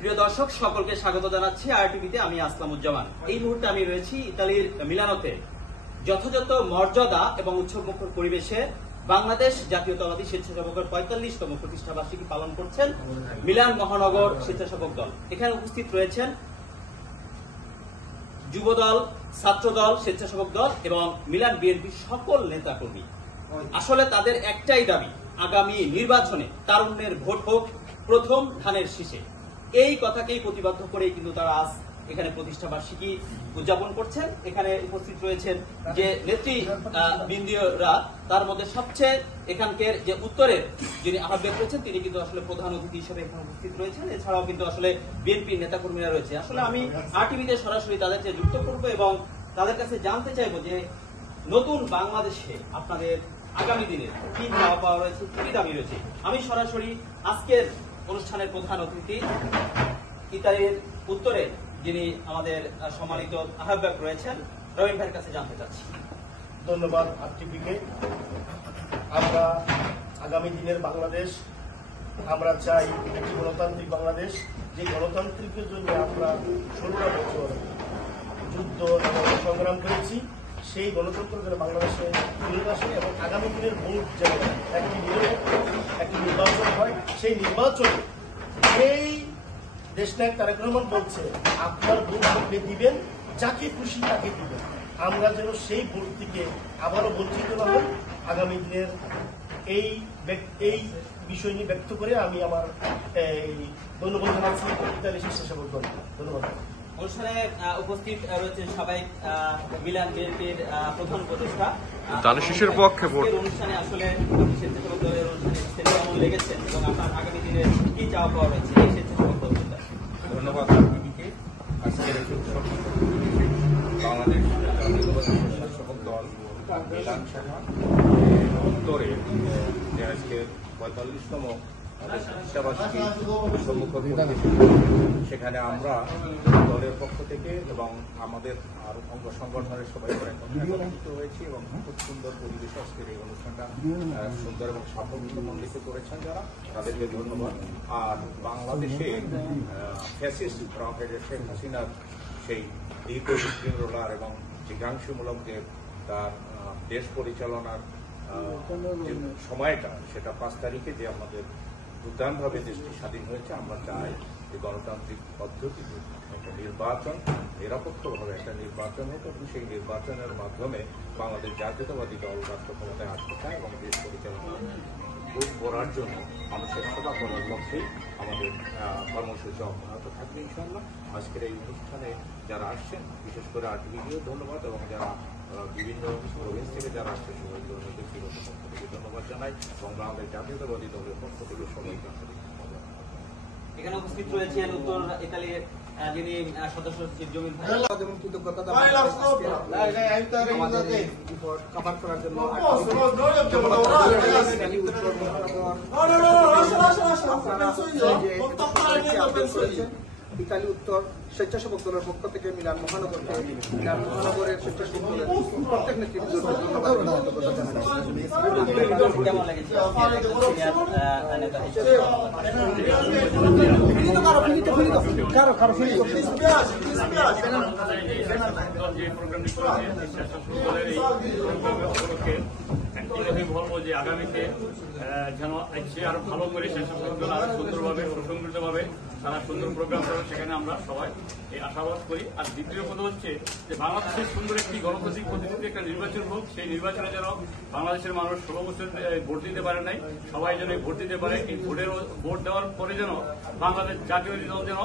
প্রিয় দর্শক, সকলকে স্বাগত জানাচ্ছি আরটিভিতে। আমি আসলামুজ্জামান। এই মুহূর্তে আমি রয়েছি ইতালির মিলানোতে। যথাযথ মর্যাদা এবং উৎসবমুখর পরিবেশে বাংলাদেশ জাতীয়তাবাদী স্বেচ্ছাসেবকের 45তম প্রতিষ্ঠাবার্ষিকী পালন করছেন মিলান মহানগর স্বেচ্ছাসেবক দল। এখানে উপস্থিত রয়েছেন যুবদল, ছাত্রদল, স্বেচ্ছাসেবক দল এবং মিলান বিএনপির সকল নেতাকর্মী। আসলে তাদের একটাই দাবি, আগামী নির্বাচনে তারুণ্যের ভোট হোক প্রথম ধানের শীষে। এই কথাকেই প্রতিবাদ্য করেই কিন্তু তারা আজ এখানে প্রতিষ্ঠাবার্ষিকী উদযাপন করছেন। এখানে উপস্থিত রয়েছেন যে নেতৃবৃন্দরা, তার মধ্যে সবচেয়ে এখানকার যে উত্তরের যিনি আহ্বায়ক রয়েছেন তিনি কিন্তু আসলে প্রধান অতিথি হিসেবে এখানে উপস্থিত রয়েছেন। এছাড়াও কিন্তু আসলে বিএনপির নেতাকর্মীরা রয়েছে। আসলে আমি আরটিভিতে সরাসরি তাদেরকে যুক্ত করব এবং তাদের কাছে জানতে চাইব যে নতুন বাংলাদেশে আপনাদের আগামী দিনের কি চাওয়া পাওয়া রয়েছে, কি দাবি রয়েছে। আমি সরাসরি আজকের অনুষ্ঠানের প্রধান অতিথি ইতালির উত্তরে যিনি আমাদের সম্মানিত আহ্বায়ক রয়েছেন রহিম ভাইয়ের কাছে জানতে চাচ্ছি। ধন্যবাদ আরটিভিকে। আমরা আগামী দিনের বাংলাদেশ, আমরা চাই একটি গণতান্ত্রিক বাংলাদেশ, যে গণতান্ত্রিকের জন্য আমরা 16টা বছর যুদ্ধ এবং সংগ্রাম করেছি। সেই গণতন্ত্র যেন বাংলাদেশে ফিরে আসে এবং আগামী দিনের ভোট যেন একটি নির্বাচন হয়। সেই নির্বাচনে এই দেশনায়ক তারেক রহমান বলছে আপনার ভোট আপনি দিবেন, যাকে খুশি তাকে দিবেন। আমরা যেন সেই ভোট থেকে আবারও বঞ্চিত না হই। আগামী দিনের এই বিষয় নিয়ে ব্যক্ত করে আমি আমার ধন্যবাদ জানাচ্ছি ইতালি স্বেচ্ছাসেবক দল। ধন্যবাদ। অনুষ্ঠানে উপস্থিত রয়েছে সবাই মিলান বিএনপির প্রধান উপদেষ্টা। ধানের শীষের পক্ষে ভোট অনুষ্ঠানে আসলে স্বেচ্ছাসেবক দলের অনুষ্ঠানে কেমন লেগেছেন এবং আপনার আগামী দিনে কি চাওয়া পাওয়া রয়েছে এই স্বেচ্ছাসেবক দল? ধন্যবাদ আরটিভিকে। আজকের বাংলাদেশ জাতীয়তাবাদী স্বেচ্ছাসেবক দল মিলান শাখা উত্তরে যে আজকে 45তম প্রতিষ্ঠাবার্ষিকী সম্মুখীন করতেছি, সেখানে আমরা দলের পক্ষ থেকে এবং আমাদের আরো অঙ্গ সংগঠনের সবাই একত্রিত হয়েছি এবং খুব সুন্দর পরিবেশ আজকের এই অনুষ্ঠানটা সুন্দর এবং সাফল্যমণ্ডিত করেছেন যারা, তাদেরকে ধন্যবাদ। আর বাংলাদেশে ফ্যাসিস্ট শেখ হাসিনার সেই দীর্ঘ রোলার এবং জিজ্ঞাংসমূলক যে তার দেশ পরিচালনার যে সময়টা, সেটা 5 তারিখে যে আমাদের দুর্দান্তভাবে দেশটি স্বাধীন হয়েছে। আমরা চাই যে গণতান্ত্রিক পদ্ধতিতে একটা নির্বাচন, নিরপেক্ষভাবে একটা নির্বাচন হোক এবং সেই নির্বাচনের মাধ্যমে বাংলাদেশ জাতীয়তাবাদী দল রাষ্ট্র ক্ষমতায় আসতে চায় এবং দেশ পরিচালনা করার জন্য মানুষের সেবা করার লক্ষ্যেই আমাদের কর্মসূচি অব্যাহত থাকবে ইনশাআল্লাহ। আজকের এই অনুষ্ঠানে যারা আসছেন, বিশেষ করে আরটিভিকেও ধন্যবাদ এবং যারা বিভিন্ন প্রভিন্স থেকে যারা আসছে সবাইকে ব্যক্তিগত পক্ষ থেকে ধন্যবাদ জানাই এবং বাংলাদেশ জাতীয়তাবাদী দলের পক্ষ থেকে সবাইকে আন্তরিক ধন্যবাদ। এখানে উপস্থিত রয়েছেন উত্তর ইতালির যিনি সদস্য সচিব জমির এবং কৃতজ্ঞতা কভার করার জন্য ইতালি উত্তর স্বেচ্ছাসেবক দলের পক্ষ থেকে মিলান মহানগরের স্বেচ্ছাসেবক দলের প্রত্যেক নেতৃবৃন্দকে ধন্যবাদ বলবো যে আগামীতে যেন আরো ভালো করে স্বেচ্ছাসেবক দল আরো সুন্দরভাবে সুসংগঠিতভাবে তারা সুন্দর প্রোগ্রাম করবে, সেখানে আমরা সবাই এই আশাবাদ করি। আর দ্বিতীয় কথা হচ্ছে যে বাংলাদেশের সুন্দর একটি গণতান্ত্রিক পদ্ধতিতে একটা নির্বাচন হোক, সেই নির্বাচনে যেন বাংলাদেশের মানুষ 16 বছর ভোট দিতে পারে নাই, সবাই যেন ভোট দিতে পারে। এই ভোট দেওয়ার পরে যেন বাংলাদেশ জাতীয় দল যেন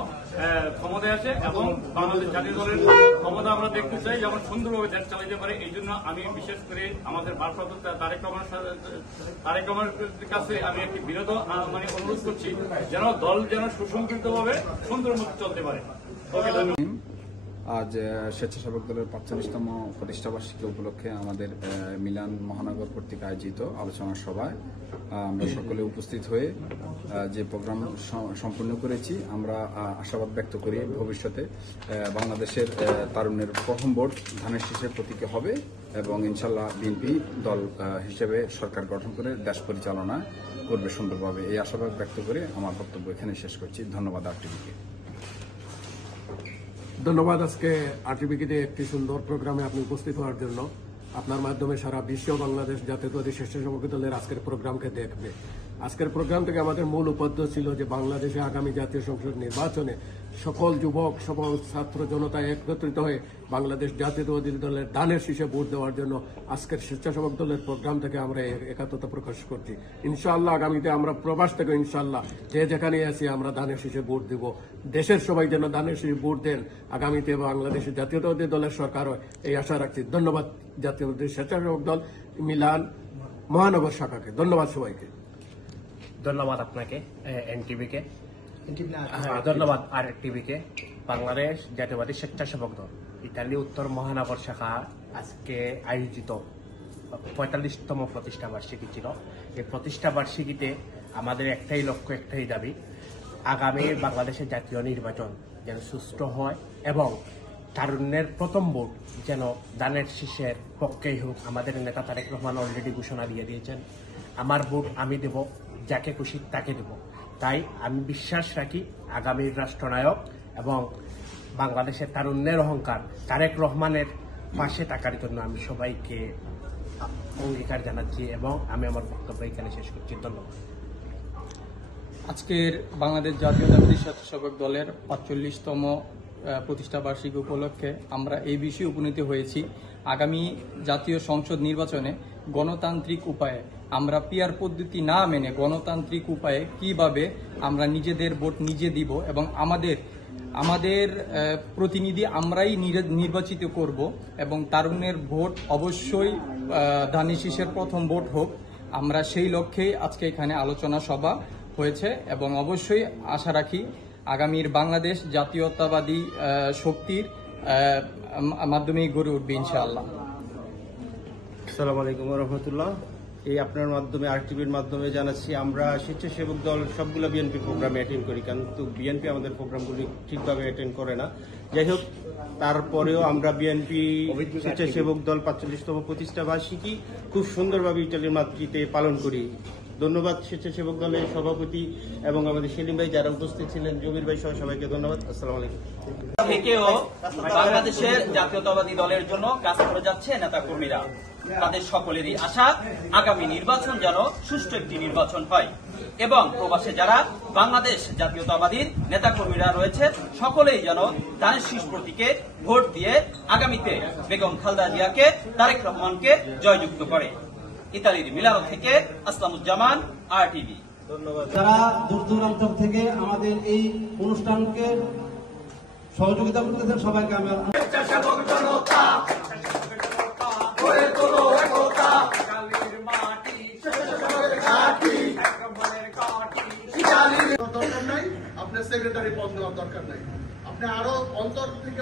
ক্ষমতায় আসে এবং বাংলাদেশ জাতীয় দলের ক্ষমতা আমরা দেখতে চাই যেমন সুন্দরভাবে দেশ চালাইতে পারে। এই জন্য আমি বিশেষ করে আমাদের ভারপ্রাপ্ত তারেক রহমানের কাছে আমি একটি বিরোধ অনুরোধ করছি যেন দল যেন সুসংগঠিতভাবে সুন্দর মতো চলতে পারে। আজ স্বেচ্ছাসেবক দলের 45তম প্রতিষ্ঠাবার্ষিকী উপলক্ষে আমাদের মিলান মহানগর কর্তৃক আয়োজিত আলোচনা সভায় আমরা সকলে উপস্থিত হয়ে যে প্রোগ্রাম সম্পন্ন করেছি। আমরা আশাবাদ ব্যক্ত করি ভবিষ্যতে বাংলাদেশের তারুণ্যের প্রথম ভোট ধানের শীষের প্রতীকে হবে এবং ইনশাল্লাহ বিএনপি দল হিসেবে সরকার গঠন করে দেশ পরিচালনা করবে সুন্দরভাবে। এই আশাবাদ ব্যক্ত করে আমার বক্তব্য এখানে শেষ করছি। ধন্যবাদ আরটিভিকে। ধন্যবাদ আজকে আরটিভিতে একটি সুন্দর প্রোগ্রামে আপনি উপস্থিত হওয়ার জন্য। আপনার মাধ্যমে সারা বিশ্ব বাংলাদেশ জাতীয়তাবাদী স্বেচ্ছাসেবক দলের আজকের প্রোগ্রামকে দেখবে। আজকের প্রোগ্রাম থেকে আমাদের মূল উদ্দেশ্য ছিল যে বাংলাদেশে আগামী জাতীয় সংসদ নির্বাচনে সকল যুবক, সকল ছাত্র জনতা একত্রিত হয়ে বাংলাদেশ জাতীয়তাবাদী দলের ধানের শীষে ভোট দেওয়ার জন্য আজকের স্বেচ্ছাসেবক দলের প্রোগ্রাম থেকে আমরা একাত্মতা প্রকাশ করছি। ইনশাআল্লাহ আগামীতে আমরা প্রবাস থেকে ইনশাআল্লাহ যে যেখানে আছি আমরা ধানের শীষে ভোট দিব। দেশের সবাই যেন ধানের শীষে ভোট দেন, আগামীতে বাংলাদেশের জাতীয়তাবাদী দলের সরকার হয় এই আশা রাখছি। ধন্যবাদ জাতীয়তাবাদী স্বেচ্ছাসেবক দল মিলান মহানগর শাখাকে। ধন্যবাদ সবাইকে। ধন্যবাদ আপনাকে এনটিভিকে, ধন্যবাদ আর টিভিকে। বাংলাদেশ জাতীয়বাদী স্বেচ্ছাসেবক দল ইতালি উত্তর মহানগর শাখা আজকে আয়োজিত ৪৫তম প্রতিষ্ঠা বার্ষিকী ছিল। এই প্রতিষ্ঠা বার্ষিকীতে আমাদের একটাই লক্ষ্য, একটাই দাবি, আগামী বাংলাদেশের জাতীয় নির্বাচন যেন সুষ্ঠু হয় এবং তারুণ্যের প্রথম ভোট যেন ধানের শীষের পক্ষেই হোক। আমাদের নেতা তারেক রহমান অলরেডি ঘোষণা দিয়ে দিয়েছেন, আমার ভোট আমি দেব, যাকে খুশি তাকে দেব। তাই আমি বিশ্বাস রাখি আগামীর রাষ্ট্রনায়ক এবং বাংলাদেশের তারুণ্যের অহংকার তারেক রহমানের পাশে থাকার জন্য আমি সবাইকে অঙ্গীকার জানাচ্ছি এবং আমি আমার বক্তব্য এখানে শেষ করছি। ধন্যবাদ। আজকের বাংলাদেশ জাতীয়তাবাদী স্বেচ্ছাসেবক দলের ৪৫তম প্রতিষ্ঠা বার্ষিকী উপলক্ষে আমরা এই বিষয়ে উপনীত হয়েছি, আগামী জাতীয় সংসদ নির্বাচনে গণতান্ত্রিক উপায়ে আমরা পিয়ার পদ্ধতি না মেনে গণতান্ত্রিক উপায়ে কিভাবে আমরা নিজেদের ভোট নিজে দিব এবং আমাদের প্রতিনিধি আমরাই নির্বাচিত করব এবং তারুণ্যের ভোট অবশ্যই ধানের শীষের প্রথম ভোট হোক। আমরা সেই লক্ষ্যেই আজকে এখানে আলোচনা সভা হয়েছে এবং অবশ্যই আশা রাখি আগামীর বাংলাদেশ জাতীয়তাবাদী শক্তির মাধ্যমে গড়ে উঠবে ইনশাআল্লাহ। আসসালামু আলাইকুম রহমতুল্লাহ। এই আপনার মাধ্যমে আরটিভির মাধ্যমে জানাচ্ছি, আমরা স্বেচ্ছাসেবক দল সবগুলো বিএনপি প্রোগ্রামে অ্যাটেন্ড করি, কিন্তু বিএনপি আমাদের প্রোগ্রামগুলি ঠিকভাবে অ্যাটেন্ড করে না। যাই হোক, তারপরেও আমরা বিএনপি স্বেচ্ছাসেবক দল ৪৫তম প্রতিষ্ঠা বার্ষিকী খুব সুন্দরভাবে ইটালির মাতৃতে পালন করি। ধন্যবাদ স্বেচ্ছাসেবক দলের সভাপতি এবং আমাদের সেলিম ভাই যারা উপস্থিত ছিলেন, জমির ভাই সহ সবাইকে ধন্যবাদ। আসসালামু আলাইকুম। থেকেও বাংলাদেশের জাতীয়তাবাদী দলের জন্য কাজ করে যাচ্ছে নেতা কর্মীরা। তাদের সকলেরই আশা আগামী নির্বাচন যেন সুষ্ঠু একটি নির্বাচন হয় এবং প্রবাসে যারা বাংলাদেশ জাতীয়তাবাদীর নেতা কর্মীরা রয়েছে সকলেই যেন ধানের শীষ প্রতীকে ভোট দিয়ে আগামীতে বেগম খালেদা জিয়াকে, তারেক রহমানকে জয়যুক্ত করে। ইতালির মিলানো থেকে আসলামুজ্জামান, আরটিভি। ধন্যবাদ। যারা দূর দূরান্ত থেকে আমাদের এই অনুষ্ঠানকে সহযোগিতা করতেছেন সবাইকে আমি দরকার নাই, আপনার সেক্রেটারি পদ দেওয়ার দরকার নাই, আপনি আরো অন্তর থেকে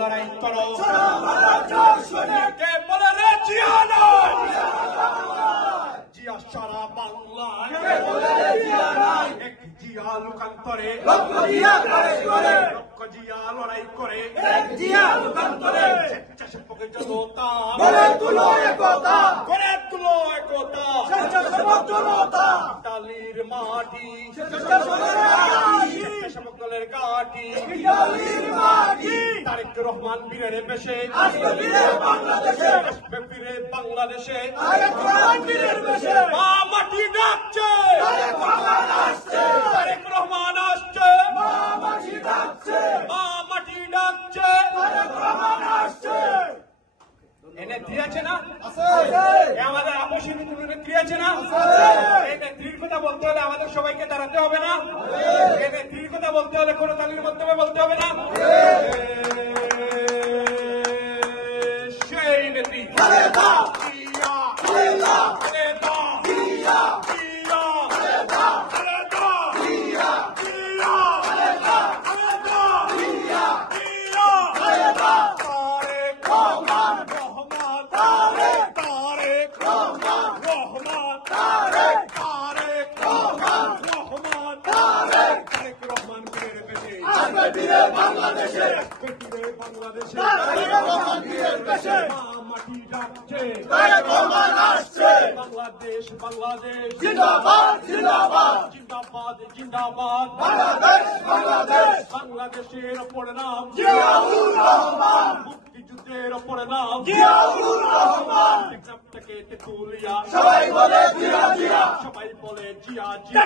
লড়াই করো জিয়া সারা বাংলায় জিয়া লোকান্তরে লক্ষ জিয়া লড়াই করে স্বেচ্ছাসেবক জনতা গড়ে তুলো একতা, ইতালির মাটি স্বেচ্ছাসেবক দলের ঘাঁটি, তারেক রহমান বীরের বেশে আসবে ফিরে বাংলাদেশে, মা মাটি ডাকছে, তারেক রহমান আসছে, মা মাটি ডাকছে, এনে দিয়েছে না আমাদের আপসী নেত্রী আছে না? এই নেত্রীর কথা বলতে হলে আমাদের সবাইকে দাঁড়াতে হবে না? এই নেত্রীর কথা বলতে হলে কোন তালির মাধ্যমে বলতে হবে না? সেই নেত্রী বাংলাদেশে মাটি ডাকছে, বাংলাদেশ বাংলাদেশ জিন্দাবাদ জিন্দাবাদ জিন্দাবাদ জিন্দাবাদ বাংলাদেশের ওপরে নাম মুক্তিযুদ্ধের ওপরে নাম থেকে তেতুলিয়া সবাই বলে জিয়া জিয়া সবাই বলে জিয়া জিয়া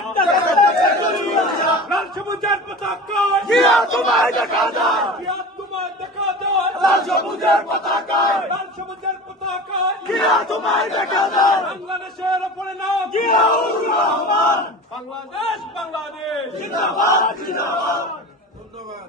লাল সবুজের পতাকা জিয়া তোমায় দেখা যায় জিয়া তোমায় দেখা যায় লাল সবুজের পতাকায় লাল সবুজের পতাকা জিয়া তোমায় দেখা যায় বাংলাদেশের ওপরে নাম জিয়াউর রহমান বাংলাদেশ বাংলাদেশ জিন্দাবাদ জিন্দাবাদ ধন্যবাদ